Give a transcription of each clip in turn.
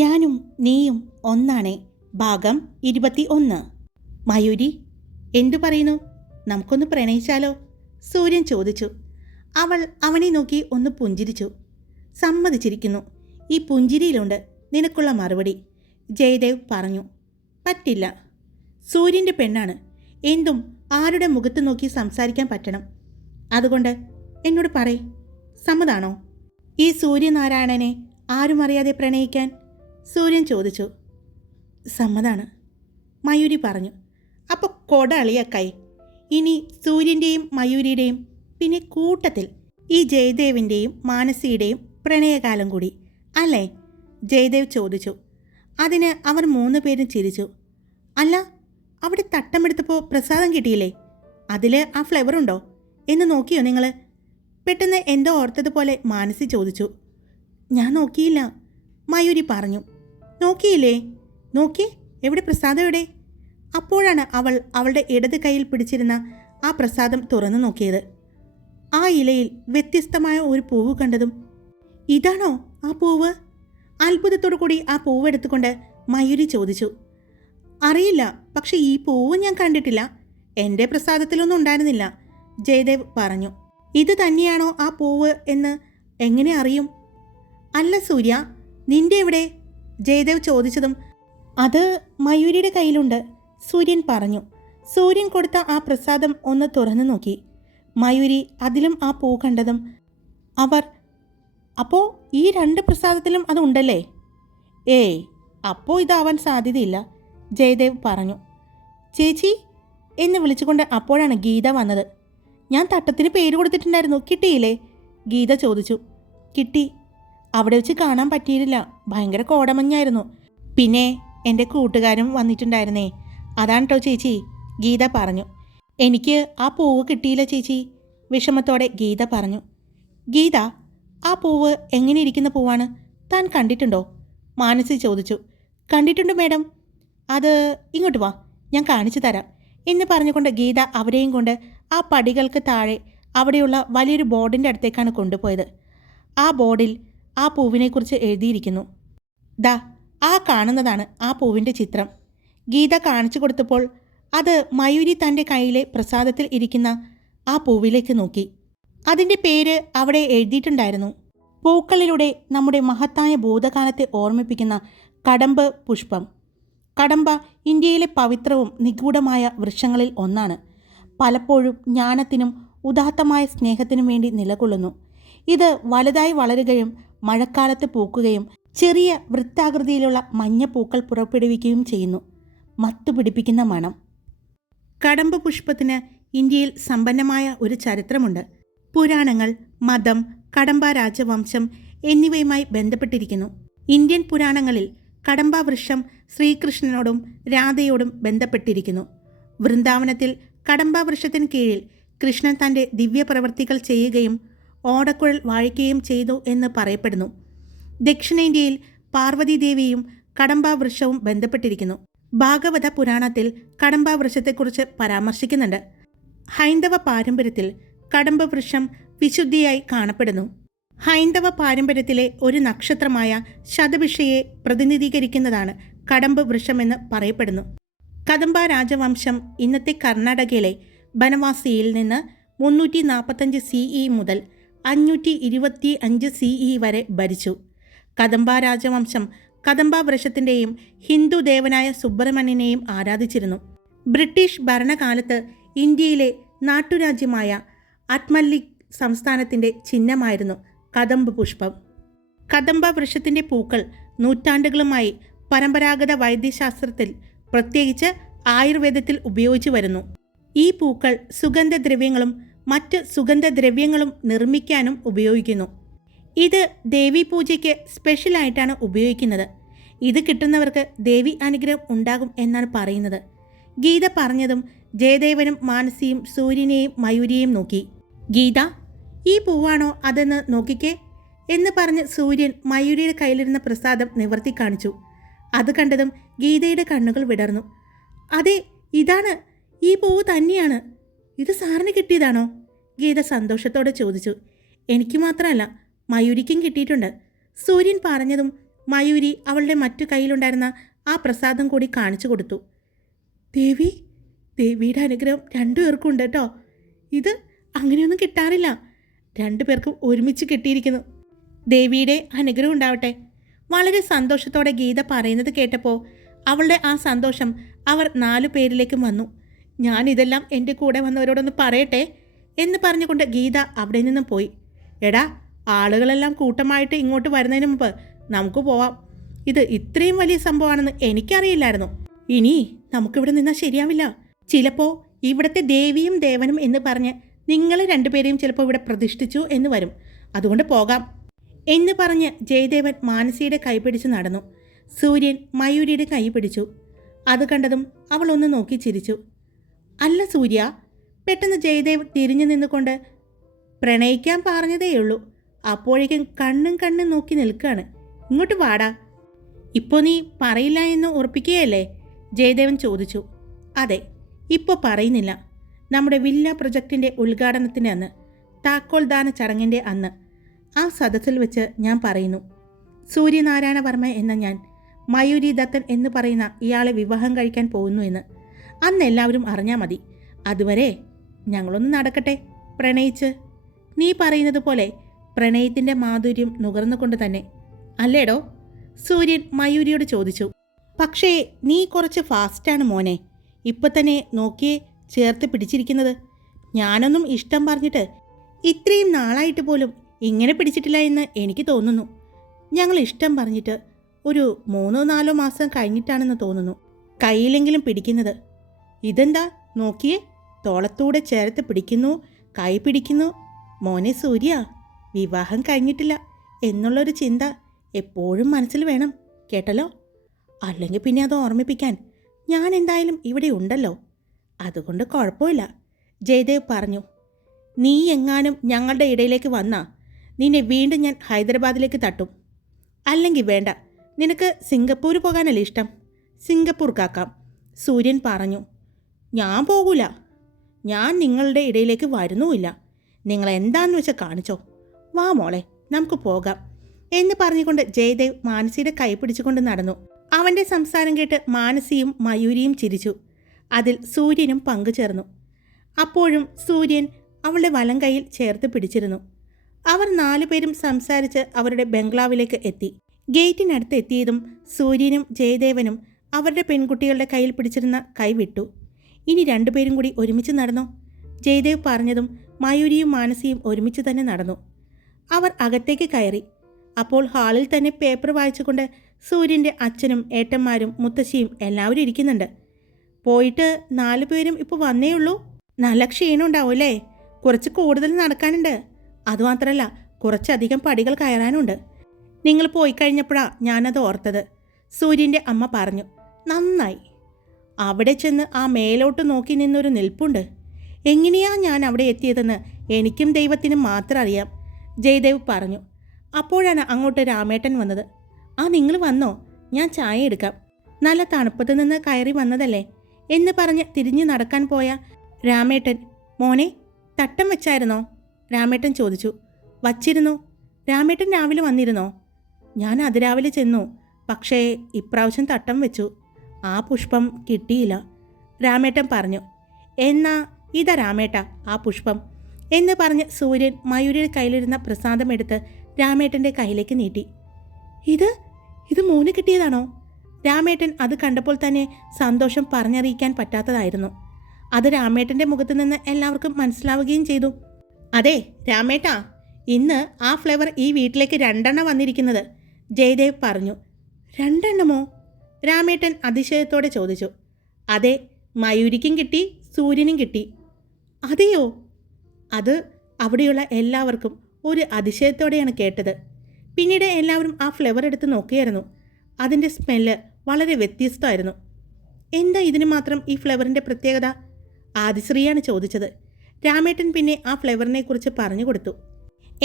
ഞാനും നീയും ഒന്നാണേ. ഭാഗം 21. മയൂരി, എന്തു പറയുന്നു? നമുക്കൊന്ന് പ്രണയിച്ചാലോ? സൂര്യൻ ചോദിച്ചു. അവൾ അവനെ നോക്കി ഒന്ന് പുഞ്ചിരിച്ചു. സമ്മതിച്ചിരിക്കുന്നു. ഈ പുഞ്ചിരിയിലുണ്ട് നിനക്കുള്ള മറുപടി, ജയദേവ് പറഞ്ഞു. പറ്റില്ല. സൂര്യൻ്റെ പെണ്ണാണ്. എന്തും ആരുടെ മുഖത്ത് നോക്കി സംസാരിക്കാൻ പറ്റണം. അതുകൊണ്ട് എന്നോട് പറയ്, സമ്മതാണോ ഈ സൂര്യനാരായണനെ ആരും അറിയാതെ പ്രണയിക്കാൻ? സൂര്യൻ ചോദിച്ചു. സമ്മതാണ്, മയൂരി പറഞ്ഞു. അപ്പോൾ കൊട അളിയക്കായി. ഇനി സൂര്യൻ്റെയും മയൂരിയുടെയും പിന്നെ കൂട്ടത്തിൽ ഈ ജയദേവിൻ്റെയും മാനസിയുടെയും പ്രണയകാലം കൂടി അല്ലേ? ജയദേവ് ചോദിച്ചു. അതിന് അവർ 3 പേരും ചിരിച്ചു. അല്ല, അവിടെ തട്ടമെടുത്തപ്പോൾ പ്രസാദം കിട്ടിയില്ലേ? അതിൽ ആ ഫ്ലേവറുണ്ടോ എന്ന് നോക്കിയോ നിങ്ങൾ? പെട്ടെന്ന് എന്തോ ഓർത്തതുപോലെ മാനസി ചോദിച്ചു. ഞാൻ നോക്കിയില്ല, മയൂരി പറഞ്ഞു. നോക്കിയില്ലേ? നോക്കി, എവിടെ പ്രസാദം എവിടെ? അപ്പോഴാണ് അവൾ അവളുടെ ഇടത് കൈയിൽ പിടിച്ചിരുന്ന ആ പ്രസാദം തുറന്നു നോക്കിയത്. ആ ഇലയിൽ വ്യത്യസ്തമായ ഒരു പൂവ് കണ്ടതും, ഇതാണോ ആ പൂവ്? അത്ഭുതത്തോടു കൂടി ആ പൂവ് എടുത്തുകൊണ്ട് മയൂരി ചോദിച്ചു. അറിയില്ല, പക്ഷെ ഈ പൂവ് ഞാൻ കണ്ടിട്ടില്ല. എൻ്റെ പ്രസാദത്തിലൊന്നും ഉണ്ടായിരുന്നില്ല, ജയദേവ് പറഞ്ഞു. ഇത് തന്നെയാണോ ആ പൂവ് എന്ന് എങ്ങനെ അറിയും? അല്ല സൂര്യ, നിന്റെ എവിടെ? ജയദേവ് ചോദിച്ചതും, അത് മയൂരിയുടെ കയ്യിലുണ്ട്, സൂര്യൻ പറഞ്ഞു. സൂര്യൻ കൊടുത്ത ആ പ്രസാദം ഒന്ന് തുറന്നു നോക്കി. മയൂരി അതിലും ആ പൂ കണ്ടതും അവർ, അപ്പോൾ ഈ 2 പ്രസാദത്തിലും അതുണ്ടല്ലേ? ഏയ്, അപ്പോൾ ഇതാവാൻ സാധ്യതയില്ല, ജയദേവ് പറഞ്ഞു. ചേച്ചി എന്ന് വിളിച്ചുകൊണ്ട് അപ്പോഴാണ് ഗീത വന്നത്. ഞാൻ തട്ടത്തിന് പേര് കൊടുത്തിട്ടുണ്ടായിരുന്നു, കിട്ടിയില്ലേ? ഗീത ചോദിച്ചു. കിട്ടി. അവിടെ വെച്ച് കാണാൻ പറ്റിയില്ല, ഭയങ്കര കോടമഞ്ഞായിരുന്നു. പിന്നെ എൻ്റെ കൂട്ടുകാരും വന്നിട്ടുണ്ടായിരുന്നേ, അതാണ് കേട്ടോ ചേച്ചി, ഗീത പറഞ്ഞു. എനിക്ക് ആ പൂവ് കിട്ടിയില്ല ചേച്ചി, വിഷമത്തോടെ ഗീത പറഞ്ഞു. ഗീത, ആ പൂവ് എങ്ങനെ ഇരിക്കുന്ന പൂവാണ്? താൻ കണ്ടിട്ടുണ്ടോ? മാനസി ചോദിച്ചു. കണ്ടിട്ടുണ്ട് മേഡം. അത് ഇങ്ങോട്ട് വാ, ഞാൻ കാണിച്ചു തരാം എന്ന് പറഞ്ഞുകൊണ്ട് ഗീത അവരെയും കൊണ്ട് ആ പടികൾക്ക് താഴെ അവിടെയുള്ള വലിയൊരു ബോർഡിൻ്റെ അടുത്തേക്കാണ് കൊണ്ടുപോയത്. ആ ബോർഡിൽ ആ പൂവിനെക്കുറിച്ച് എഴുതിയിരിക്കുന്നു. ദാ ആ കാണുന്നതാണ് ആ പൂവിൻ്റെ ചിത്രം. ഗീത കാണിച്ചു കൊടുത്തപ്പോൾ അത് മയൂരി തൻ്റെ കയ്യിലെ പ്രസാദത്തിൽ ഇരിക്കുന്ന ആ പൂവിലേക്ക് നോക്കി. അതിൻ്റെ പേര് അവിടെ എഴുതിയിട്ടുണ്ടായിരുന്നു. പൂക്കളിലൂടെ നമ്മുടെ മഹത്തായ ഭൂതകാലത്തെ ഓർമ്മിപ്പിക്കുന്ന കടമ്പ് പുഷ്പം. കടമ്പ ഇന്ത്യയിലെ പവിത്രവും നിഗൂഢമായ വൃക്ഷങ്ങളിൽ ഒന്നാണ്. പലപ്പോഴും ജ്ഞാനത്തിനും ഉദാത്തമായ സ്നേഹത്തിനും വേണ്ടി നിലകൊള്ളുന്നു. ഇത് വലുതായി വളരുകയും മഴക്കാലത്ത് പൂക്കുകയും ചെറിയ വൃത്താകൃതിയിലുള്ള മഞ്ഞപ്പൂക്കൾ പുറപ്പെടുവിക്കുകയും ചെയ്യുന്നു. മത്തുപിടിപ്പിക്കുന്ന മണം. കടമ്പ് പുഷ്പത്തിന് ഇന്ത്യയിൽ സമ്പന്നമായ ഒരു ചരിത്രമുണ്ട്. പുരാണങ്ങൾ, മതം, കടമ്പ രാജവംശം എന്നിവയുമായി ബന്ധപ്പെട്ടിരിക്കുന്നു. ഇന്ത്യൻ പുരാണങ്ങളിൽ കടമ്പ വൃക്ഷം ശ്രീകൃഷ്ണനോടും രാധയോടും ബന്ധപ്പെട്ടിരിക്കുന്നു. വൃന്ദാവനത്തിൽ കടമ്പ വൃക്ഷത്തിന് കീഴിൽ കൃഷ്ണൻ തൻ്റെ ദിവ്യപ്രവർത്തികൾ ചെയ്യുകയും ഓടക്കുഴൽ വാഴിക്കുകയും ചെയ്തു എന്ന് പറയപ്പെടുന്നു. ദക്ഷിണേന്ത്യയിൽ പാർവതീദേവിയും കടമ്പ വൃക്ഷവും ബന്ധപ്പെട്ടിരിക്കുന്നു. ഭാഗവത പുരാണത്തിൽ കടമ്പ വൃക്ഷത്തെക്കുറിച്ച് പരാമർശിക്കുന്നുണ്ട്. ഹൈന്ദവ പാരമ്പര്യത്തിൽ കടമ്പ വൃക്ഷം വിശുദ്ധിയായി കാണപ്പെടുന്നു. ഹൈന്ദവ പാരമ്പര്യത്തിലെ ഒരു നക്ഷത്രമായ ശതഭിഷയെ പ്രതിനിധീകരിക്കുന്നതാണ് കടമ്പ് വൃക്ഷമെന്ന് പറയപ്പെടുന്നു. കദംബ രാജവംശം ഇന്നത്തെ കർണാടകയിലെ ബനവാസിയിൽ നിന്ന് 345 CE മുതൽ 525 CE വരെ ഭരിച്ചു. കദംബ രാജവംശം കദംബ വൃക്ഷത്തിൻ്റെയും ഹിന്ദു ദേവനായ സുബ്രഹ്മണ്യനെയും ആരാധിച്ചിരുന്നു. ബ്രിട്ടീഷ് ഭരണകാലത്ത് ഇന്ത്യയിലെ നാട്ടുരാജ്യമായ അറ്റ്മല്ലിക് സംസ്ഥാനത്തിൻ്റെ ചിഹ്നമായിരുന്നു കദംബ് പുഷ്പം. കദംബ വൃക്ഷത്തിൻ്റെ പൂക്കൾ നൂറ്റാണ്ടുകളുമായി പരമ്പരാഗത വൈദ്യശാസ്ത്രത്തിൽ, പ്രത്യേകിച്ച് ആയുർവേദത്തിൽ ഉപയോഗിച്ചു വരുന്നു. ഈ പൂക്കൾ സുഗന്ധദ്രവ്യങ്ങളും മറ്റ് സുഗന്ധദ്രവ്യങ്ങളും നിർമ്മിക്കാനും ഉപയോഗിക്കുന്നു. ഇത് ദേവീപൂജയ്ക്ക് സ്പെഷ്യലായിട്ടാണ് ഉപയോഗിക്കുന്നത്. ഇത് കിട്ടുന്നവർക്ക് ദേവി അനുഗ്രഹം ഉണ്ടാകും എന്നാണ് പറയുന്നത്. ഗീത പറഞ്ഞതും ജയദേവനും മാനസിയും സൂര്യനെയും മയൂരിയെയും നോക്കി. ഗീത, ഈ പൂവാണോ അതെന്ന് നോക്കിക്കേ എന്ന് പറഞ്ഞ് സൂര്യൻ മയൂരിയുടെ കയ്യിലിരുന്ന പ്രസാദം നിവർത്തി കാണിച്ചു. അത് കണ്ടതും ഗീതയുടെ കണ്ണുകൾ വിടർന്നു. അതെ, ഇതാണ്, ഈ പൂവ് തന്നെയാണ്. ഇത് സാറിന് കിട്ടിയതാണോ? ഗീത സന്തോഷത്തോടെ ചോദിച്ചു. എനിക്ക് മാത്രമല്ല, മയൂരിക്കും കിട്ടിയിട്ടുണ്ട്. സൂര്യൻ പറഞ്ഞതും മയൂരി അവളുടെ മറ്റു കയ്യിലുണ്ടായിരുന്ന ആ പ്രസാദം കൂടി കാണിച്ചു കൊടുത്തു. ദേവിയുടെ അനുഗ്രഹം രണ്ടുപേർക്കും ഉണ്ട് കേട്ടോ. ഇത് അങ്ങനെയൊന്നും കിട്ടാറില്ല. രണ്ടുപേർക്കും ഒരുമിച്ച് കിട്ടിയിരിക്കുന്നു. ദേവിയുടെ അനുഗ്രഹം ഉണ്ടാവട്ടെ. വളരെ സന്തോഷത്തോടെ ഗീത പറയുന്നത് കേട്ടപ്പോൾ അവളുടെ ആ സന്തോഷം അവർ 4 പേരിലേക്കും വന്നു. ഞാനിതെല്ലാം എൻ്റെ കൂടെ വന്നവരോടൊന്ന് പറയട്ടെ എന്ന് പറഞ്ഞുകൊണ്ട് ഗീത അവിടെ നിന്നും പോയി. എടാ, ആളുകളെല്ലാം കൂട്ടമായിട്ട് ഇങ്ങോട്ട് വരുന്നതിന് മുമ്പ് നമുക്ക് പോവാം. ഇത് ഇത്രയും വലിയ സംഭവമാണെന്ന് എനിക്കറിയില്ലായിരുന്നു. ഇനി നമുക്കിവിടെ നിന്നാൽ ശരിയാവില്ല. ചിലപ്പോൾ ഇവിടുത്തെ ദേവിയും ദേവനും എന്ന് പറഞ്ഞ് നിങ്ങളെ രണ്ടുപേരെയും ചിലപ്പോൾ ഇവിടെ പ്രതിഷ്ഠിച്ചു എന്ന് വരും. അതുകൊണ്ട് പോകാം എന്ന് പറഞ്ഞ് ജയദേവൻ മാനസിയുടെ കൈ പിടിച്ച് നടന്നു. സൂര്യൻ മയൂരിയുടെ കൈ പിടിച്ചു. അത് കണ്ടതും അവൾ ഒന്ന് നോക്കി ചിരിച്ചു. അല്ല സൂര്യ, പെട്ടെന്ന് ജയദേവ് തിരിഞ്ഞു നിന്നുകൊണ്ട് പ്രണയിക്കാൻ പറഞ്ഞതേയുള്ളൂ. അപ്പോഴേക്കും കണ്ണും നോക്കി നിൽക്കുകയാണ്. ഇങ്ങോട്ട് വാടാ. ഇപ്പോൾ നീ പറയില്ല എന്ന് ഉറപ്പിക്കുകയല്ലേ? ജയദേവൻ ചോദിച്ചു. അതെ, ഇപ്പോൾ പറയുന്നില്ല. നമ്മുടെ വില്ല പ്രൊജക്റ്റിൻ്റെ ഉദ്ഘാടനത്തിൻ്റെ അന്ന്, താക്കോൽദാന ചടങ്ങിൻ്റെ അന്ന്, ആ സദസ്സിൽ വെച്ച് ഞാൻ പറയുന്നു. സൂര്യനാരായണ വർമ്മ എന്ന ഞാൻ മയൂരി ദത്തൻ എന്ന് പറയുന്ന ഇയാളെ വിവാഹം കഴിക്കാൻ പോകുന്നു എന്ന്. അന്ന് എല്ലാവരും അറിഞ്ഞാൽ മതി. അതുവരെ ഞങ്ങളൊന്ന് നടക്കട്ടെ പ്രണയിച്ച്. നീ പറയുന്നത് പോലെ പ്രണയത്തിൻ്റെ മാധുര്യം നുകർന്നുകൊണ്ട് തന്നെ അല്ലേടോ? സൂര്യൻ മയൂരിയോട് ചോദിച്ചു. പക്ഷേ നീ കുറച്ച് ഫാസ്റ്റാണ് മോനെ. ഇപ്പം തന്നെ നോക്കിയേ ചേർത്ത് പിടിച്ചിരിക്കുന്നത്. ഞാനൊന്നും ഇഷ്ടം പറഞ്ഞിട്ട് ഇത്രയും നാളായിട്ട് പോലും ഇങ്ങനെ പിടിച്ചിട്ടില്ല എന്ന് എനിക്ക് തോന്നുന്നു. ഞങ്ങൾ ഇഷ്ടം പറഞ്ഞിട്ട് ഒരു 3-4 മാസം കഴിഞ്ഞിട്ടാണെന്ന് തോന്നുന്നു കയ്യിലെങ്കിലും പിടിക്കുന്നത്. ഇതെന്താ നോക്കിയേ, തോളത്തൂടെ ചേർത്ത് പിടിക്കുന്നു, കൈ പിടിക്കുന്നു. മോനെ സൂര്യ, വിവാഹം കഴിഞ്ഞിട്ടില്ല എന്നുള്ളൊരു ചിന്ത എപ്പോഴും മനസ്സിൽ വേണം കേട്ടല്ലോ. അല്ലെങ്കിൽ പിന്നെ അത് ഓർമ്മിപ്പിക്കാൻ ഞാൻ എന്തായാലും ഇവിടെ ഉണ്ടല്ലോ. അതുകൊണ്ട് കുഴപ്പമില്ല, ജയദേവ് പറഞ്ഞു. നീ എങ്ങാനും ഞങ്ങളുടെ ഇടയിലേക്ക് വന്നാ നിന്നെ വീണ്ടും ഞാൻ ഹൈദരാബാദിലേക്ക് തട്ടും. അല്ലെങ്കിൽ വേണ്ട, നിനക്ക് സിംഗപ്പൂർ പോകാനല്ലേ ഇഷ്ടം? സിംഗപ്പൂർ കാക്കാം, സൂര്യൻ പറഞ്ഞു. ഞാൻ പോകൂല. ഞാൻ നിങ്ങളുടെ ഇടയിലേക്ക് വരുന്നുമില്ല. നിങ്ങൾ എന്താണെന്ന് വെച്ചാൽ കാണിച്ചോ. വാ മോളെ, നമുക്ക് പോകാം എന്ന് പറഞ്ഞുകൊണ്ട് ജയദേവ് മാനസിയുടെ കൈ പിടിച്ചുകൊണ്ട് നടന്നു. അവൻ്റെ സംസാരം കേട്ട് മാനസിയും മയൂരിയും ചിരിച്ചു. അതിൽ സൂര്യനും പങ്കുചേർന്നു. അപ്പോഴും സൂര്യൻ അവളുടെ വലം കൈയിൽ ചേർത്ത് പിടിച്ചിരുന്നു. അവർ 4 പേരും സംസാരിച്ച് അവരുടെ ബംഗ്ലാവിലേക്ക് എത്തി. ഗേറ്റിനടുത്ത് എത്തിയതും സൂര്യനും ജയദേവനും അവരുടെ പെൺകുട്ടികളുടെ കയ്യിൽ പിടിച്ചിരുന്ന കൈ വിട്ടു. ഇനി 2 പേരും കൂടി ഒരുമിച്ച് നടന്നോ? ജയദേവ് പറഞ്ഞതും മയൂരിയും മാനസിയും ഒരുമിച്ച് തന്നെ നടന്നു. അവർ അകത്തേക്ക് കയറി. അപ്പോൾ ഹാളിൽ തന്നെ പേപ്പർ വായിച്ചുകൊണ്ട് സൂര്യൻ്റെ അച്ഛനും ഏട്ടന്മാരും മുത്തശ്ശിയും എല്ലാവരും ഇരിക്കുന്നുണ്ട്. പോയിട്ട് 4 പേരും ഇപ്പോൾ വന്നേയുള്ളൂ. നല്ല ക്ഷീണം ഉണ്ടാവുമല്ലേ? കുറച്ച് കൂടുതൽ നടക്കാനുണ്ട്. അതുമാത്രമല്ല, കുറച്ചധികം പടികൾ കയറാനുണ്ട്. നിങ്ങൾ പോയി കഴിഞ്ഞപ്പോഴാണ് ഞാനത് ഓർത്തത്, സൂര്യൻ്റെ അമ്മ പറഞ്ഞു. നന്നായി. അവിടെ ചെന്ന് ആ മേലോട്ട് നോക്കി നിന്നൊരു നിൽപ്പുണ്ട്. എങ്ങനെയാ ഞാൻ അവിടെ എത്തിയതെന്ന് എനിക്കും ദൈവത്തിനും മാത്രം അറിയാം, ജയദേവ് പറഞ്ഞു. അപ്പോഴാണ് അങ്ങോട്ട് രാമേട്ടൻ വന്നത്. ആ, നിങ്ങൾ വന്നോ? ഞാൻ ചായ എടുക്കാം. നല്ല തണുപ്പത്ത് നിന്ന് കയറി വന്നതല്ലേ എന്ന് പറഞ്ഞ് തിരിഞ്ഞു നടക്കാൻ പോയ രാമേട്ടൻ, മോനെ തട്ടം വെച്ചായിരുന്നോ? രാമേട്ടൻ ചോദിച്ചു. വച്ചിരുന്നു. രാമേട്ടൻ രാവിലെ വന്നിരുന്നോ? ഞാൻ അതിരാവിലെ ചെന്നു, പക്ഷേ ഇപ്രാവശ്യം തട്ടം വെച്ചു. ആ പുഷ്പം കിട്ടിയില്ല, രാമേട്ടൻ പറഞ്ഞു. എന്നാ ഇതാ രാമേട്ട ആ പുഷ്പം എന്ന് പറഞ്ഞ് സൂര്യൻ മയൂരിയുടെ കയ്യിലിരുന്ന പ്രസാദം എടുത്ത് രാമേട്ടൻ്റെ കയ്യിലേക്ക് നീട്ടി. ഇത് മോന് കിട്ടിയതാണോ? രാമേട്ടൻ അത് കണ്ടപ്പോൾ തന്നെ സന്തോഷം പറഞ്ഞറിയിക്കാൻ പറ്റാത്തതായിരുന്നു. അത് രാമേട്ടൻ്റെ മുഖത്ത് നിന്ന് എല്ലാവർക്കും മനസ്സിലാവുകയും ചെയ്തു. അതെ രാമേട്ടാ, ഇന്ന് ആ ഫ്ലേവർ ഈ വീട്ടിലേക്ക് 2 വന്നിരിക്കുന്നത്, ജയദേവ് പറഞ്ഞു. 2 രാമേട്ടൻ അതിശയത്തോടെ ചോദിച്ചു. അതെ, മയൂരിക്കും കിട്ടി, സൂര്യനും കിട്ടി. അതെയോ? അത് അവിടെയുള്ള എല്ലാവർക്കും ഒരു അതിശയത്തോടെയാണ് കേട്ടത്. പിന്നീട് എല്ലാവരും ആ ഫ്ലേവർ എടുത്ത് നോക്കിയായിരുന്നു. അതിൻ്റെ സ്മെല്ല് വളരെ വ്യത്യസ്തമായിരുന്നു. എന്താ ഇതിന് മാത്രം ഈ ഫ്ലേവറിൻ്റെ പ്രത്യേകത? ആദിശ്രീയാണ് ചോദിച്ചത്. രാമേട്ടൻ പിന്നെ ആ ഫ്ലേവറിനെ കുറിച്ച് പറഞ്ഞു കൊടുത്തു.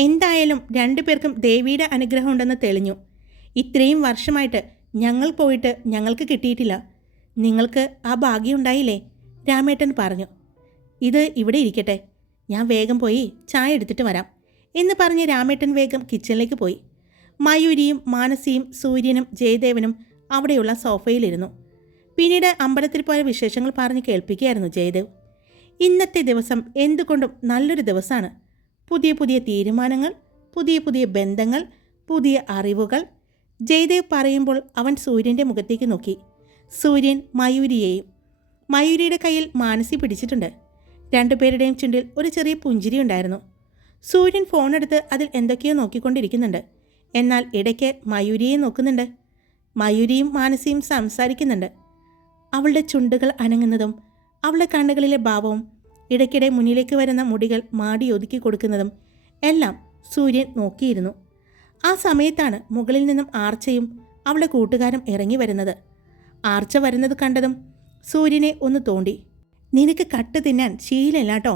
എന്തായാലും 2 പേർക്കും ദേവിയുടെ അനുഗ്രഹം ഉണ്ടെന്ന് തെളിഞ്ഞു. ഇത്രയും വർഷമായിട്ട് ഞങ്ങൾ പോയിട്ട് ഞങ്ങൾക്ക് കിട്ടിയിട്ടില്ല. നിങ്ങൾക്ക് ആ ഭാഗ്യം ഉണ്ടായില്ലേ? രാമേട്ടൻ പറഞ്ഞു. ഇത് ഇവിടെ ഇരിക്കട്ടെ, ഞാൻ വേഗം പോയി ചായ എടുത്തിട്ട് വരാം എന്ന് പറഞ്ഞ് രാമേട്ടൻ വേഗം കിച്ചണിലേക്ക് പോയി. മയൂരിയും മാനസിയും സൂര്യനും ജയദേവനും അവിടെയുള്ള സോഫയിലിരുന്നു. പിന്നീട് അമ്പലത്തിൽ പോയ വിശേഷങ്ങൾ പറഞ്ഞ് കേൾപ്പിക്കുകയായിരുന്നു ജയദേവ്. ഇന്നത്തെ ദിവസം എന്തുകൊണ്ടും നല്ലൊരു ദിവസമാണ്. പുതിയ പുതിയ തീരുമാനങ്ങൾ, പുതിയ പുതിയ ബന്ധങ്ങൾ, പുതിയ അറിവുകൾ. ജയദേവ് പറയുമ്പോൾ അവൻ സൂര്യൻ്റെ മുഖത്തേക്ക് നോക്കി. സൂര്യൻ മയൂരിയെയും. മയൂരിയുടെ കയ്യിൽ മാനസി പിടിച്ചിട്ടുണ്ട്. രണ്ടുപേരുടെയും ചുണ്ടിൽ ഒരു ചെറിയ പുഞ്ചിരി ഉണ്ടായിരുന്നു. സൂര്യൻ ഫോണെടുത്ത് അതിൽ എന്തൊക്കെയോ നോക്കിക്കൊണ്ടിരിക്കുന്നുണ്ട്. എന്നാൽ ഇടയ്ക്ക് മയൂരിയെ നോക്കുന്നുണ്ട്. മയൂരിയും മാനസിയും സംസാരിക്കുന്നുണ്ട്. അവളുടെ ചുണ്ടുകൾ അനങ്ങുന്നതും അവളുടെ കണ്ണുകളിലെ ഭാവവും ഇടയ്ക്കിടെ മുന്നിലേക്ക് വരുന്ന മുടികൾ മാടി ഒതുക്കി കൊടുക്കുന്നതും എല്ലാം സൂര്യൻ നോക്കിയിരുന്നു. ആ സമയത്താണ് മുകളിൽ നിന്നും ആർച്ചയും അവളുടെ കൂട്ടുകാരും ഇറങ്ങി വരുന്നത്. ആർച്ച വരുന്നത് കണ്ടതും സൂര്യനെ ഒന്ന് തോണ്ടി. നിനക്ക് കട്ട് തിന്നാൻ ശീലമില്ലാട്ടോ.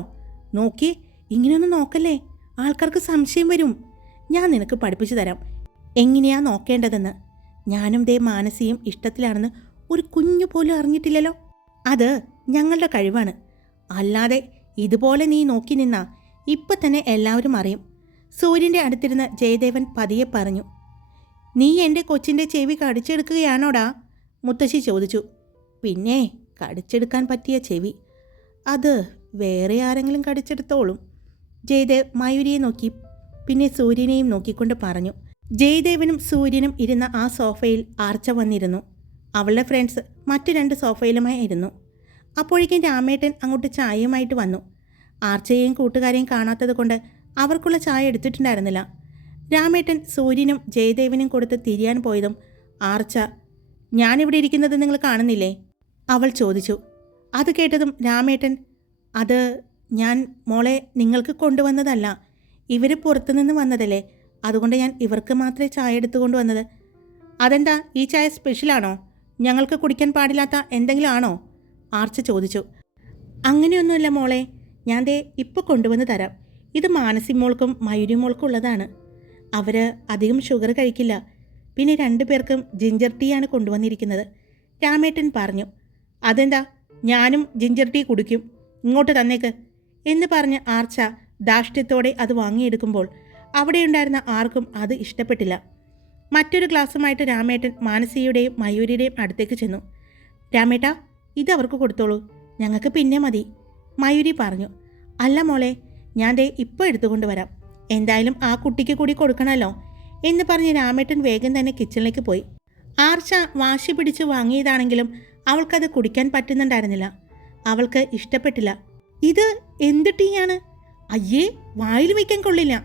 നോക്കി, ഇങ്ങനെയൊന്നും നോക്കല്ലേ, ആൾക്കാർക്ക് സംശയം വരും. ഞാൻ നിനക്ക് പഠിപ്പിച്ചു തരാം എങ്ങനെയാ നോക്കേണ്ടതെന്ന്. ഞാനും ദേ മാനസിയും ഇഷ്ടത്തിലാണെന്ന് ഒരു കുഞ്ഞു പോലും അറിഞ്ഞിട്ടില്ലല്ലോ. അത് ഞങ്ങളുടെ കഴിവാണ്. അല്ലാതെ ഇതുപോലെ നീ നോക്കി നിന്നാ ഇപ്പം തന്നെ എല്ലാവരും അറിയും. സൂര്യൻ്റെ അടുത്തിരുന്ന് ജയദേവൻ പതിയെ പറഞ്ഞു. നീ എൻ്റെ കൊച്ചിൻ്റെ ചെവി കടിച്ചെടുക്കുകയാണോടാ? മുത്തശ്ശി ചോദിച്ചു. പിന്നെ കടിച്ചെടുക്കാൻ പറ്റിയ ചെവി, അത് വേറെ ആരെങ്കിലും കടിച്ചെടുത്തോളും. ജയദേവ് മയൂരിയെ നോക്കി പിന്നെ സൂര്യനെയും നോക്കിക്കൊണ്ട് പറഞ്ഞു. ജയദേവനും സൂര്യനും ഇരുന്ന ആ സോഫയിൽ ആർച്ച വന്നിരുന്നു. അവളുടെ ഫ്രണ്ട്സ് മറ്റു 2 സോഫയിലുമായി ഇരുന്നു. അപ്പോഴേക്കും രാമേട്ടൻ അങ്ങോട്ട് ചായയുമായിട്ട് വന്നു. ആർച്ചയെയും കൂട്ടുകാരെയും കാണാത്തത് കൊണ്ട് അവർക്കുള്ള ചായ എടുത്തിട്ടുണ്ടായിരുന്നില്ല. രാമേട്ടൻ സൂര്യനും ജയദേവനും കൊടുത്ത് തിരിയാൻ പോയതും ആർച്ച, ഞാനിവിടെ ഇരിക്കുന്നത് നിങ്ങൾ കാണുന്നില്ലേ? അവൾ ചോദിച്ചു. അത് കേട്ടതും രാമേട്ടൻ, അത് ഞാൻ മോളെ നിങ്ങൾക്ക് കൊണ്ടുവന്നതല്ല, ഇവർ പുറത്തുനിന്ന് വന്നതല്ലേ, അതുകൊണ്ട് ഞാൻ ഇവർക്ക് മാത്രമേ ചായ എടുത്തുകൊണ്ട് വന്നത്. അതെന്താ, ഈ ചായ സ്പെഷ്യലാണോ? ഞങ്ങൾക്ക് കുടിക്കാൻ പാടില്ലാത്ത എന്തെങ്കിലും ആണോ? ആർച്ച ചോദിച്ചു. അങ്ങനെയൊന്നുമില്ല മോളെ, ഞാൻ ദേ ഇപ്പോൾ കൊണ്ടുവന്ന് തരാം. ഇത് മാനസി മോൾക്കും മയൂരി മോൾക്കും ഉള്ളതാണ്. അവർ അധികം ഷുഗർ കഴിക്കില്ല. പിന്നെ 2 പേർക്കും ജിഞ്ചർ ടീ ആണ് കൊണ്ടുവന്നിരിക്കുന്നത്. രാമേട്ടൻ പറഞ്ഞു. അതെന്താ, ഞാനും ജിഞ്ചർ ടീ കുടിക്കും, ഇങ്ങോട്ട് തന്നേക്ക് എന്ന് പറഞ്ഞ് ആർച്ച ധാർഷ്ട്യത്തോടെ അത് വാങ്ങിയെടുക്കുമ്പോൾ അവിടെയുണ്ടായിരുന്ന ആർക്കും അത് ഇഷ്ടപ്പെട്ടില്ല. മറ്റൊരു ഗ്ലാസ്സുമായിട്ട് രാമേട്ടൻ മാനസിയുടെയും മയൂരിയുടെയും അടുത്തേക്ക് ചെന്നു. രാമേട്ടാ, ഇത് അവർക്ക് കൊടുത്തോളൂ, ഞങ്ങൾക്ക് പിന്നെ മതി, മയൂരി പറഞ്ഞു. അല്ല മോളെ, ഞാൻ ദേ ഇപ്പോൾ എടുത്തുകൊണ്ട് വരാം, എന്തായാലും ആ കുട്ടിക്ക് കൂടി കൊടുക്കണമല്ലോ എന്ന് പറഞ്ഞ് രാമേട്ടൻ വേഗം തന്നെ കിച്ചണിലേക്ക് പോയി. ആർച്ച വാശി പിടിച്ച് വാങ്ങിയതാണെങ്കിലും അവൾക്കത് കുടിക്കാൻ പറ്റുന്നുണ്ടായിരുന്നില്ല. അവൾക്ക് ഇഷ്ടപ്പെട്ടില്ല. ഇത് എന്ത് ടീയാണ്? അയ്യേ, വായിൽ വയ്ക്കാൻ കൊള്ളില്ല,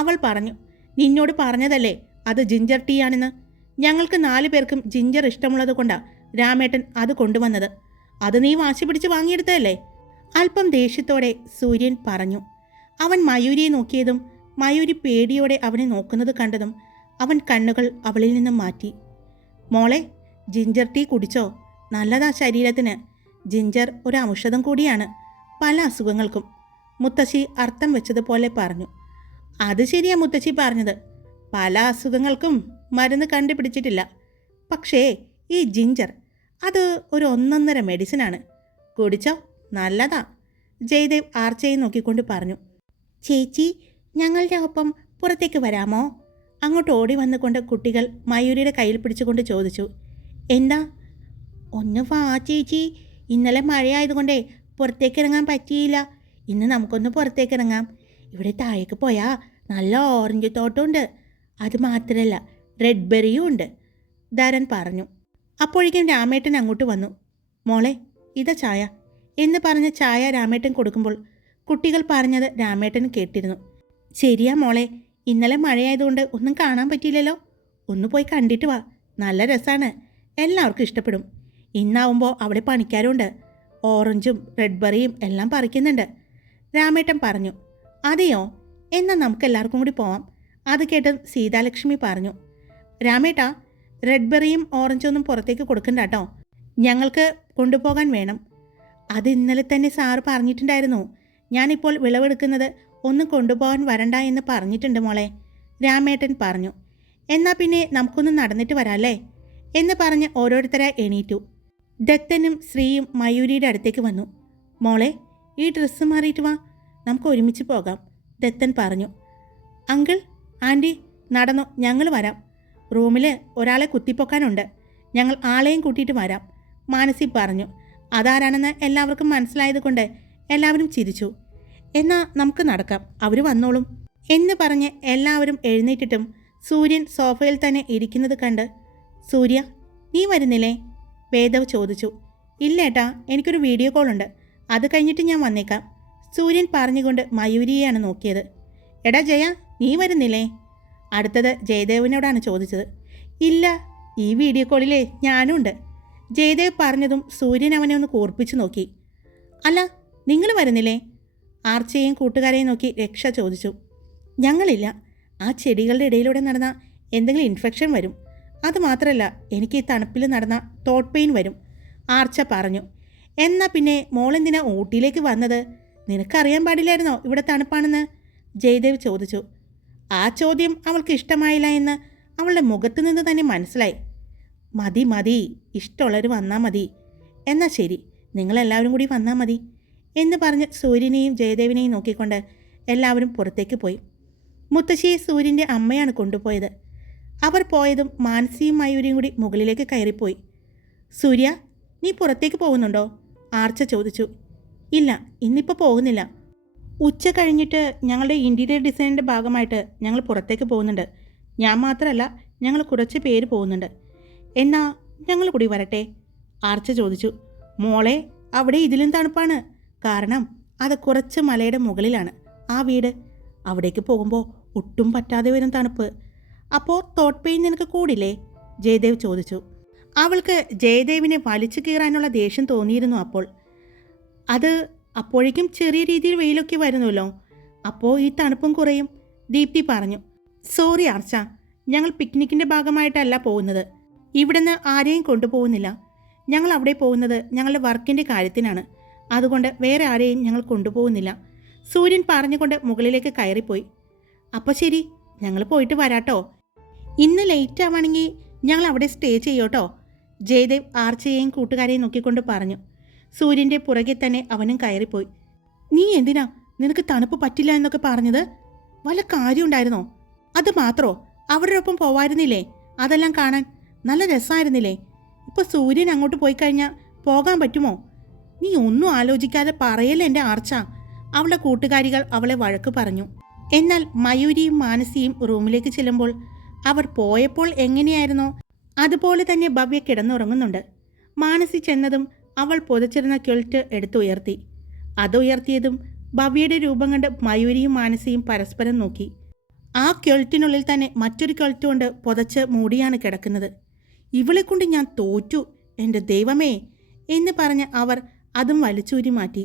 അവൾ പറഞ്ഞു. നിന്നോട് പറഞ്ഞതല്ലേ അത് ജിഞ്ചർ ടീ ആണെന്ന്. ഞങ്ങൾക്ക് 4 പേർക്കും ജിഞ്ചർ ഇഷ്ടമുള്ളത് കൊണ്ടാണ് രാമേട്ടൻ അത് കൊണ്ടുവന്നത്. അത് നീ വാശി പിടിച്ച് വാങ്ങിയെടുത്തതല്ലേ? അല്പം ദേഷ്യത്തോടെ സൂര്യൻ പറഞ്ഞു. അവൻ മയൂരിയെ നോക്കിയതും മയൂരി പേടിയോടെ അവനെ നോക്കുന്നത് കണ്ടതും അവൻ കണ്ണുകൾ അവളിൽ നിന്നും മാറ്റി. മോളെ, ജിഞ്ചർ ടീ കുടിച്ചോ, നല്ലതാ ശരീരത്തിന്. ജിഞ്ചർ ഒരു ഔഷധം കൂടിയാണ് പല അസുഖങ്ങൾക്കും, മുത്തശ്ശി അർത്ഥം വെച്ചതുപോലെ പറഞ്ഞു. അത് ശരിയാ മുത്തശ്ശി പറഞ്ഞത്, പല അസുഖങ്ങൾക്കും മരുന്ന് കണ്ടുപിടിച്ചിട്ടില്ല. പക്ഷേ ഈ ജിഞ്ചർ അത് ഒരു 1.5 മെഡിസിനാണ്. കുടിച്ചോ, നല്ലതാ, ജയദേവ് ആർച്ചയെ നോക്കിക്കൊണ്ട് പറഞ്ഞു. ചേച്ചി, ഞങ്ങളുടെ ഒപ്പം പുറത്തേക്ക് വരാമോ? അങ്ങോട്ട് ഓടി വന്നുകൊണ്ട് കുട്ടികൾ മയൂരിയുടെ കയ്യിൽ പിടിച്ചുകൊണ്ട് ചോദിച്ചു. എന്താ? ഒന്ന് വാ ചേച്ചി, ഇന്നലെ മഴയായതുകൊണ്ടേ പുറത്തേക്ക് ഇറങ്ങാൻ പറ്റിയില്ല. ഇന്ന് നമുക്കൊന്ന് പുറത്തേക്ക് ഇറങ്ങാം. ഇവിടെ താഴേക്ക് പോയാൽ നല്ല ഓറഞ്ച് തോട്ടമുണ്ട്, അത് മാത്രമല്ല റെഡ് ബെറിയും ഉണ്ട്, ധരൻ പറഞ്ഞു. അപ്പോഴേക്കും രാമേട്ടൻ അങ്ങോട്ട് വന്നു. മോളെ, ഇതാ ചായ എന്ന് പറഞ്ഞ് ചായ രാമേട്ടൻ കൊടുക്കുമ്പോൾ കുട്ടികൾ പറഞ്ഞത് രാമേട്ടൻ കേട്ടിരുന്നു. ശരിയാ മോളെ, ഇന്നലെ മഴയായതുകൊണ്ട് ഒന്നും കാണാൻ പറ്റിയില്ലല്ലോ, ഒന്ന് പോയി കണ്ടിട്ട് വാ, നല്ല രസമാണ്, എല്ലാവർക്കും ഇഷ്ടപ്പെടും. ഇന്നാവുമ്പോൾ അവിടെ പണിക്കാരുണ്ട്, ഓറഞ്ചും റെഡ് ബെറിയും എല്ലാം പറിക്കുന്നുണ്ട്, രാമേട്ടൻ പറഞ്ഞു. അതെയോ, എന്നാൽ നമുക്ക് എല്ലാവർക്കും കൂടി പോവാം. അത് കേട്ട് സീതാലക്ഷ്മി പറഞ്ഞു. രാമേട്ടാ, റെഡ് ബെറിയും ഓറഞ്ചൊന്നും പുറത്തേക്ക് കൊടുക്കണ്ട കേട്ടോ, ഞങ്ങൾക്ക് കൊണ്ടുപോകാൻ വേണം. അത് ഇന്നലെ തന്നെ സാറ് പറഞ്ഞിട്ടുണ്ടായിരുന്നു. ഞാനിപ്പോൾ വിളവെടുക്കുന്നത് ഒന്നും കൊണ്ടുപോകാൻ വരണ്ട എന്ന് പറഞ്ഞിട്ടുണ്ട് മോളെ, രാമേട്ടൻ പറഞ്ഞു. എന്നാൽ പിന്നെ നമുക്കൊന്ന് നടന്നിട്ട് വരാല്ലേ എന്ന് പറഞ്ഞ് ഓരോരുത്തരായി എണീറ്റു. ദത്തനും ശ്രീയും മയൂരിയുടെ അടുത്തേക്ക് വന്നു. മോളെ, ഈ ഡ്രസ്സ് മാറിയിട്ട് വാ, നമുക്ക് ഒരുമിച്ച് പോകാം, ദത്തൻ പറഞ്ഞു. അങ്കിൾ, ആൻറ്റി, നടന്നു, ഞങ്ങൾ വരാം. റൂമിൽ ഒരാളെ കുത്തിപ്പൊക്കാനുണ്ട്. ഞങ്ങൾ ആളെയും കൂട്ടിയിട്ട് വരാം, മാനസി പറഞ്ഞു. അതാരാണെന്ന് എല്ലാവർക്കും മനസ്സിലായതുകൊണ്ട് എല്ലാവരും ചിരിച്ചു. എന്നാൽ നമുക്ക് നടക്കാം, അവർ വന്നോളും എന്ന് പറഞ്ഞ് എല്ലാവരും എഴുന്നേറ്റിട്ടും സൂര്യൻ സോഫയിൽ തന്നെ ഇരിക്കുന്നത് കണ്ട്, സൂര്യ, നീ വരുന്നില്ലേ? വേദവ് ചോദിച്ചു. ഇല്ലേട്ടാ, എനിക്കൊരു വീഡിയോ കോൾ ഉണ്ട്, അത് കഴിഞ്ഞിട്ട് ഞാൻ വന്നേക്കാം, സൂര്യൻ പറഞ്ഞുകൊണ്ട് മയൂരിയെയാണ് നോക്കിയത്. എടാ ജയ, നീ വരുന്നില്ലേ? അടുത്തത് ജയദേവിനോടാണ് ചോദിച്ചത്. ഇല്ല, ഈ വീഡിയോ കോളിലേ ഞാനും ഉണ്ട്, ജയദേവ് പറഞ്ഞതും സൂര്യൻ അവനെ ഒന്ന് കൂർപ്പിച്ചു നോക്കി. അല്ല, നിങ്ങൾ വരുന്നില്ലേ? ആർച്ചയെയും കൂട്ടുകാരെയും നോക്കി രക്ഷ ചോദിച്ചു. ഞങ്ങളില്ല, ആ ചെടികളുടെ ഇടയിലൂടെ നടന്ന എന്തെങ്കിലും ഇൻഫെക്ഷൻ വരും, അതുമാത്രമല്ല എനിക്ക് ഈ തണുപ്പിൽ നടന്ന തോട്ട് പെയിൻ വരും, ആർച്ച പറഞ്ഞു. എന്നാൽ പിന്നെ മോളെന്തിനാ ഊട്ടിയിലേക്ക് വന്നത്? നിനക്കറിയാൻ പാടില്ലായിരുന്നോ ഇവിടെ തണുപ്പാണെന്ന്? ജയദേവ് ചോദിച്ചു. ആ ചോദ്യം അവൾക്ക് ഇഷ്ടമായില്ല എന്ന് അവളുടെ മുഖത്തു നിന്ന് തന്നെ മനസ്സിലായി. മതി മതി, ഇഷ്ടമുള്ളവർ വന്നാൽ മതി. എന്നാൽ ശരി, നിങ്ങളെല്ലാവരും കൂടി വന്നാൽ മതി എന്ന് പറഞ്ഞ് സൂര്യനെയും ജയദേവിനെയും നോക്കിക്കൊണ്ട് എല്ലാവരും പുറത്തേക്ക് പോയി. മുത്തശ്ശിയെ സൂര്യൻ്റെ അമ്മയാണ് കൊണ്ടുപോയത്. അവർ പോയതും മാനസിയും മയൂരിയും കൂടി മുകളിലേക്ക് കയറിപ്പോയി. സൂര്യ, നീ പുറത്തേക്ക് പോകുന്നുണ്ടോ? ആർച്ച ചോദിച്ചു. ഇല്ല, ഇന്നിപ്പോൾ പോകുന്നില്ല. ഉച്ച കഴിഞ്ഞിട്ട് ഞങ്ങളുടെ ഇൻറ്റീരിയർ ഡിസൈനിൻ്റെ ഭാഗമായിട്ട് ഞങ്ങൾ പുറത്തേക്ക് പോകുന്നുണ്ട്. ഞാൻ മാത്രമല്ല, ഞങ്ങൾ കുറച്ച് പേര് പോകുന്നുണ്ട്. എന്നാ ഞങ്ങൾ കൂടി വരട്ടെ? ആർച്ച ചോദിച്ചു. മോളെ, അവിടെ ഇതിലും തണുപ്പാണ്, കാരണം അത് കുറച്ച് മലയുടെ മുകളിലാണ് ആ വീട്. അവിടേക്ക് പോകുമ്പോൾ ഒട്ടും പറ്റാതെ വരും തണുപ്പ്. അപ്പോൾ തോട്ട് പെയിൻ നിനക്ക് കൂടില്ലേ? ജയദേവ് ചോദിച്ചു. അവൾക്ക് ജയദേവിനെ വലിച്ചു കീറാനുള്ള ദേഷ്യം തോന്നിയിരുന്നു അപ്പോൾ. അത് അപ്പോഴേക്കും ചെറിയ രീതിയിൽ വെയിലൊക്കെ വരുന്നല്ലോ, അപ്പോൾ ഈ തണുപ്പും കുറയും, ദീപ്തി പറഞ്ഞു. സോറി ആർച്ച, ഞങ്ങൾ പിക്നിക്കിൻ്റെ ഭാഗമായിട്ടല്ല പോകുന്നത്. ഇവിടുന്ന് ആരെയും കൊണ്ടുപോകുന്നില്ല. ഞങ്ങൾ അവിടെ പോകുന്നത് ഞങ്ങളുടെ വർക്കിൻ്റെ കാര്യത്തിനാണ്. അതുകൊണ്ട് വേറെ ആരെയും ഞങ്ങൾ കൊണ്ടുപോകുന്നില്ല, സൂര്യൻ പറഞ്ഞുകൊണ്ട് മുകളിലേക്ക് കയറിപ്പോയി. അപ്പോൾ ശരി, ഞങ്ങൾ പോയിട്ട് വരാട്ടോ. ഇന്ന് ലേറ്റ് ആവുകയാണെങ്കിൽ ഞങ്ങൾ അവിടെ സ്റ്റേ ചെയ്യോട്ടോ, ജയദേവ് ആർച്ചയെയും കൂട്ടുകാരെയും നോക്കിക്കൊണ്ട് പറഞ്ഞു. സൂര്യൻ്റെ പുറകെ തന്നെ അവനും കയറിപ്പോയി. നീ എന്തിനാ നിനക്ക് തണുപ്പ് പറ്റില്ല എന്നൊക്കെ പറഞ്ഞത്? വല്ല കാര്യമുണ്ടായിരുന്നോ? അത് മാത്രമോ, അവരുടെ ഒപ്പം പോവായിരുന്നില്ലേ? അതെല്ലാം കാണാൻ നല്ല രസമായിരുന്നില്ലേ? ഇപ്പോൾ സൂര്യൻ അങ്ങോട്ട് പോയി കഴിഞ്ഞാൽ പോകാൻ പറ്റുമോ? നീ ഒന്നും ആലോചിക്കാതെ പറയല്ലേ എൻ്റെ ആർച്ച, അവളുടെ കൂട്ടുകാരികൾ അവളെ വഴക്ക് പറഞ്ഞു. എന്നാൽ മയൂരിയും മാനസിയും റൂമിലേക്ക് ചെല്ലുമ്പോൾ അവർ പോയപ്പോൾ എങ്ങനെയായിരുന്നോ അതുപോലെ തന്നെ ഭവ്യ കിടന്നുറങ്ങുന്നുണ്ട്. മാനസി ചെന്നതും അവൾ പുതച്ചിരുന്ന ക്വൽറ്റ് എടുത്തുയർത്തി. അതുയർത്തിയതും ഭവ്യയുടെ രൂപം കണ്ട് മയൂരിയും മാനസിയും പരസ്പരം നോക്കി. ആ ക്വൽറ്റിനുള്ളിൽ തന്നെ മറ്റൊരു ക്വൽറ്റ് കൊണ്ട് പുതച്ച് മൂടിയാണ് കിടക്കുന്നത്. ഇവളെ കൊണ്ട് ഞാൻ തോറ്റു, എൻ്റെ ദൈവമേ എന്ന് പറഞ്ഞ് അവർ അതും വലിച്ചൂരി മാറ്റി.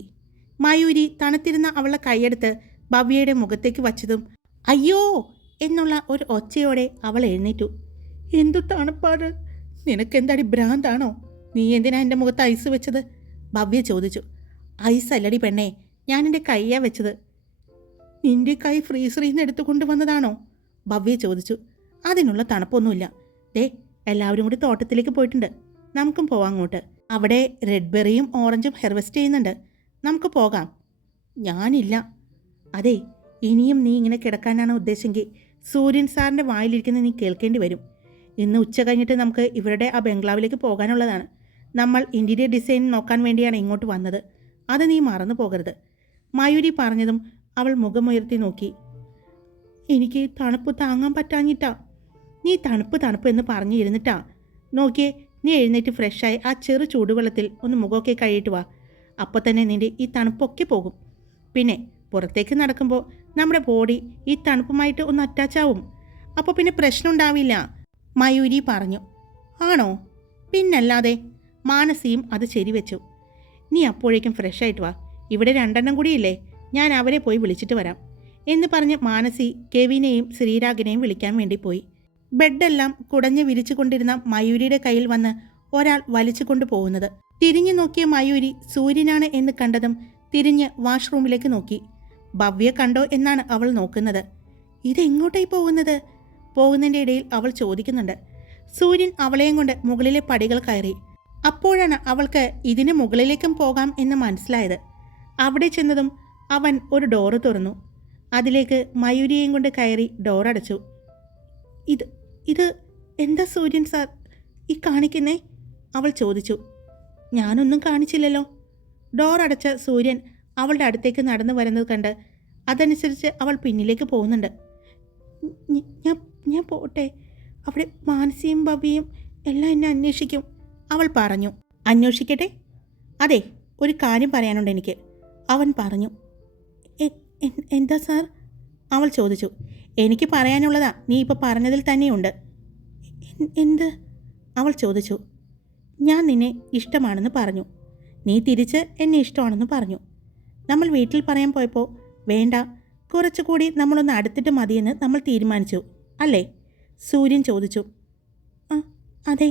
മയൂരി തണുത്തിരുന്ന അവളുടെ കൈയെടുത്ത് ഭവ്യയുടെ മുഖത്തേക്ക് വച്ചതും അയ്യോ എന്നുള്ള ഒരു ഒച്ചയോടെ അവൾ എഴുന്നേറ്റു. എന്തു തണുപ്പാട്, നിനക്കെന്താടി ഭ്രാന്താണോ? നീ എന്തിനാ എൻ്റെ മുഖത്ത് ഐസ് വെച്ചത്? ഭവ്യ ചോദിച്ചു. ഐസ് അല്ലടി പെണ്ണേ, ഞാൻ എൻ്റെ കൈയാ വെച്ചത്. നിന്റെ കൈ ഫ്രീസറിൽ നിന്ന് എടുത്തു കൊണ്ടുവന്നതാണോ? ഭവ്യ ചോദിച്ചു. അതിനുള്ള തണുപ്പൊന്നുമില്ല. ദേ, എല്ലാവരും കൂടി തോട്ടത്തിലേക്ക് പോയിട്ടുണ്ട്, നമുക്കും പോവാം അങ്ങോട്ട്. അവിടെ റെഡ് ബെറിയും ഓറഞ്ചും ഹാർവെസ്റ്റ് ചെയ്യുന്നുണ്ട്, നമുക്ക് പോകാം. ഞാനില്ല. അതെ, ഇനിയും നീ ഇങ്ങനെ കിടക്കാനാണ് ഉദ്ദേശമെങ്കിൽ സൂര്യൻ സാറിൻ്റെ വായിലിരിക്കുന്നത് നീ കേൾക്കേണ്ടി വരും. ഇന്ന് ഉച്ച കഴിഞ്ഞിട്ട് നമുക്ക് ഇവരുടെ ആ ബംഗ്ലാവിലേക്ക് പോകാനുള്ളതാണ്. നമ്മൾ ഇൻറ്റീരിയർ ഡിസൈൻ നോക്കാൻ വേണ്ടിയാണ് ഇങ്ങോട്ട് വന്നത്, അത് നീ മറന്നു പോകരുത്. മയൂരി പറഞ്ഞതും അവൾ മുഖമുയർത്തി നോക്കി. എനിക്ക് തണുപ്പ് താങ്ങാൻ പറ്റാഞ്ഞിട്ടാ. നീ തണുപ്പ് തണുപ്പ് എന്ന് പറഞ്ഞിരുന്നിട്ടാ. നോക്കിയേ, നീ എഴുന്നേറ്റ് ഫ്രഷായി ആ ചെറു ചൂടുവെള്ളത്തിൽ ഒന്ന് മുഖമൊക്കെ കഴുകിയിട്ട് വാ. അപ്പോൾ തന്നെ നിൻ്റെ ഈ തണുപ്പൊക്കെ പോകും. പിന്നെ പുറത്തേക്ക് നടക്കുമ്പോൾ നമ്മുടെ ബോഡി ഈ തണുപ്പുമായിട്ട് ഒന്ന് അറ്റാച്ചാവും, അപ്പോൾ പിന്നെ പ്രശ്നം ഉണ്ടാവില്ല, മയൂരി പറഞ്ഞു. ആണോ? പിന്നല്ലാതെ. മാനസിയും അത് ശരിവെച്ചു. നീ അപ്പോഴേക്കും ഫ്രഷായിട്ട് വാ, ഇവിടെ 2 കൂടിയില്ലേ, ഞാൻ അവരെ പോയി വിളിച്ചിട്ട് വരാം എന്ന് പറഞ്ഞ് മാനസി കെവിനെയും ശ്രീരാഗിനെയും വിളിക്കാൻ വേണ്ടി പോയി. ബെഡെല്ലാം കുടഞ്ഞ് വിരിച്ചു കൊണ്ടിരുന്ന മയൂരിയുടെ കയ്യിൽ വന്ന് ഒരാൾ വലിച്ചു കൊണ്ടു പോകുന്നത് തിരിഞ്ഞു നോക്കിയ മയൂരി സൂര്യനാണ് എന്ന് കണ്ടതും തിരിഞ്ഞ് വാഷ്റൂമിലേക്ക് നോക്കി. ഭവ്യ കണ്ടോ എന്നാണ് അവൾ നോക്കുന്നത്. ഇതെങ്ങോട്ടായി പോകുന്നത്? പോകുന്നതിൻ്റെ ഇടയിൽ അവൾ ചോദിക്കുന്നുണ്ട്. സൂര്യൻ അവളെയും കൊണ്ട് മുകളിലെ പടികൾ കയറി. അപ്പോഴാണ് അവൾക്ക് ഇതിന് മുകളിലേക്കും പോകാം എന്ന് മനസ്സിലായത്. അവിടെ ചെന്നതും അവൻ ഒരു ഡോറ് തുറന്നു. അതിലേക്ക് മയൂരിയെയും കൊണ്ട് കയറി ഡോറടച്ചു. ഇത് ഇത് എന്താ സൂര്യൻ സാർ ഈ കാണിക്കുന്നേ? അവൾ ചോദിച്ചു. ഞാനൊന്നും കാണിച്ചില്ലല്ലോ. ഡോർ അടച്ച സൂര്യൻ അവളുടെ അടുത്തേക്ക് നടന്നു വരുന്നത് കണ്ട് അതനുസരിച്ച് അവൾ പിന്നിലേക്ക് പോകുന്നുണ്ട്. ഞാൻ പോട്ടെ, അവിടെ മാനസിയും ഭവിയും എല്ലാം എന്നെ അന്വേഷിക്കും, അവൾ പറഞ്ഞു. അന്വേഷിക്കട്ടെ? അതെ, ഒരു കാര്യം പറയാനുണ്ട് എനിക്ക്, അവൻ പറഞ്ഞു. എന്താ സാർ? അവൾ ചോദിച്ചു. എനിക്ക് പറയാനുള്ളതാ, നീ ഇപ്പോൾ പറഞ്ഞതിൽ തന്നെയുണ്ട്. എന്ത്? അവൾ ചോദിച്ചു. ഞാൻ നിന്നെ ഇഷ്ടമാണെന്ന് പറഞ്ഞു, നീ തിരിച്ച് എന്നെ ഇഷ്ടമാണെന്ന് പറഞ്ഞു. നമ്മൾ വീട്ടിൽ പറയാൻ പോയപ്പോൾ വേണ്ട, കുറച്ചുകൂടി നമ്മളൊന്ന് അടുത്തിട്ട് മതിയെന്ന് നമ്മൾ തീരുമാനിച്ചു അല്ലേ? സൂര്യൻ ചോദിച്ചു. അതെ,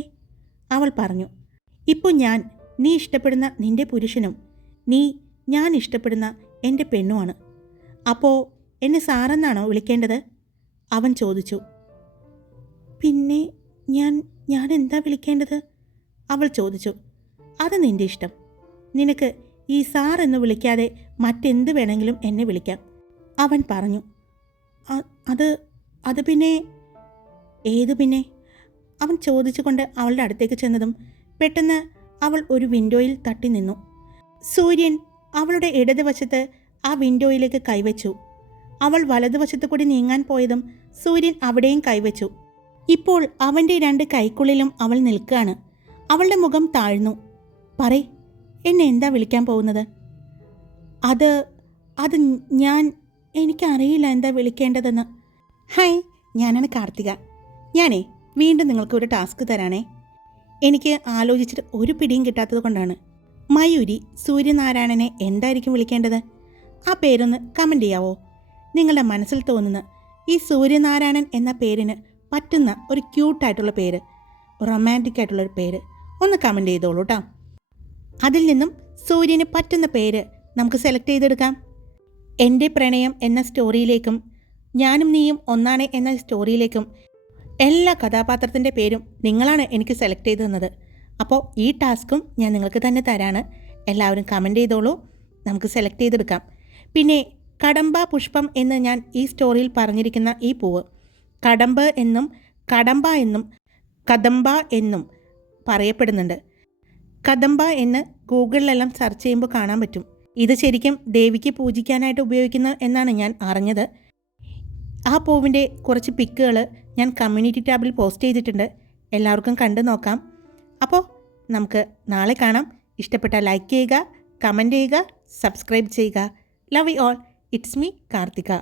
അവൾ പറഞ്ഞു. ഇപ്പോൾ നീ ഇഷ്ടപ്പെടുന്ന നിന്റെ പുരുഷനും ഞാൻ ഇഷ്ടപ്പെടുന്ന എൻ്റെ പെണ്ണുമാണ്. അപ്പോൾ എന്നെ സാറെന്നാണോ വിളിക്കേണ്ടത്? അവൻ ചോദിച്ചു. പിന്നെ ഞാൻ എന്താ വിളിക്കേണ്ടത്? അവൾ ചോദിച്ചു. അത് നിന്റെ ഇഷ്ടം. നിനക്ക് ഈ സാർ എന്ന് വിളിക്കാതെ മറ്റെന്ത് വേണമെങ്കിലും എന്നെ വിളിക്കാം, അവൻ പറഞ്ഞു. അത് പിന്നെ? ഏത് പിന്നെ? അവൻ ചോദിച്ചുകൊണ്ട് അവളുടെ അടുത്തേക്ക് ചെന്നതും പെട്ടെന്ന് അവൾ ഒരു വിൻഡോയിൽ തട്ടി നിന്നു. സൂര്യൻ അവളുടെ ഇടതുവശത്ത് ആ വിൻഡോയിലേക്ക് കൈവച്ചു. അവൾ വലതുവശത്ത് കൂടി നീങ്ങാൻ പോയതും സൂര്യൻ അവിടെയും കൈവച്ചു. ഇപ്പോൾ അവൻ്റെ 2 കൈക്കുള്ളിലും അവൾ നിൽക്കുകയാണ്. അവളുടെ മുഖം താഴ്ന്നു. പറയ്, എന്നെ എന്താ വിളിക്കാൻ പോകുന്നത്? അത് എനിക്കറിയില്ല എന്താ വിളിക്കേണ്ടതെന്ന്. ഹായ്, ഞാനാണ് കാർത്തിക. ഞാനേ വീണ്ടും നിങ്ങൾക്ക് ഒരു ടാസ്ക് തരാണേ. എനിക്ക് ആലോചിച്ചിട്ട് ഒരു പിടിയും കിട്ടാത്തത് കൊണ്ടാണ്. മയൂരി സൂര്യനാരായണനെ എന്തായിരിക്കും വിളിക്കേണ്ടത്? ആ പേരൊന്ന് കമൻറ്റ് ചെയ്യാവോ? നിങ്ങളുടെ മനസ്സിൽ തോന്നുന്ന ഈ സൂര്യനാരായണൻ എന്ന പേരിന് പറ്റുന്ന ഒരു ക്യൂട്ടായിട്ടുള്ള പേര്, റൊമാൻറ്റിക് ആയിട്ടുള്ളൊരു പേര് ഒന്ന് കമൻറ്റ് ചെയ്തോളൂ കേട്ടോ. അതിൽ നിന്നും സൂര്യന് പറ്റുന്ന പേര് നമുക്ക് സെലക്ട് ചെയ്തെടുക്കാം. എൻ്റെ പ്രണയം എന്ന സ്റ്റോറിയിലേക്കും ഞാനും നീയും ഒന്നാണ് എന്ന സ്റ്റോറിയിലേക്കും എല്ലാ കഥാപാത്രത്തിൻ്റെ പേരും നിങ്ങളാണ് എനിക്ക് സെലക്ട് ചെയ്ത് തന്നത്. അപ്പോൾ ഈ ടാസ്കും ഞാൻ നിങ്ങൾക്ക് തന്നെ തരാണ്. എല്ലാവരും കമൻറ്റ് ചെയ്തോളൂ, നമുക്ക് സെലക്ട് ചെയ്തെടുക്കാം. പിന്നെ കടമ്പ പുഷ്പം എന്ന് ഞാൻ ഈ സ്റ്റോറിയിൽ പറഞ്ഞിരിക്കുന്ന ഈ പൂവ് കടമ്പ് എന്നും കടമ്പ എന്നും കദംബ എന്നും പറയപ്പെടുന്നുണ്ട്. കദംബ എന്ന് ഗൂഗിളിലെല്ലാം സെർച്ച് ചെയ്യുമ്പോൾ കാണാൻ പറ്റും. ഇത് ശരിക്കും ദേവിക്ക് പൂജിക്കാനായിട്ട് ഉപയോഗിക്കുന്നു എന്നാണ് ഞാൻ അറിഞ്ഞത്. ആ പൂവിൻ്റെ കുറച്ച് പിക്കുകൾ ഞാൻ കമ്മ്യൂണിറ്റി ടാബിൽ പോസ്റ്റ് ചെയ്തിട്ടുണ്ട്, എല്ലാവർക്കും കണ്ടു നോക്കാം. അപ്പോൾ നമുക്ക് നാളെ കാണാം. ഇഷ്ടപ്പെട്ടാൽ ലൈക്ക് ചെയ്യുക, കമൻറ്റ് ചെയ്യുക, സബ്സ്ക്രൈബ് ചെയ്യുക. Love you all. It's me Karthika.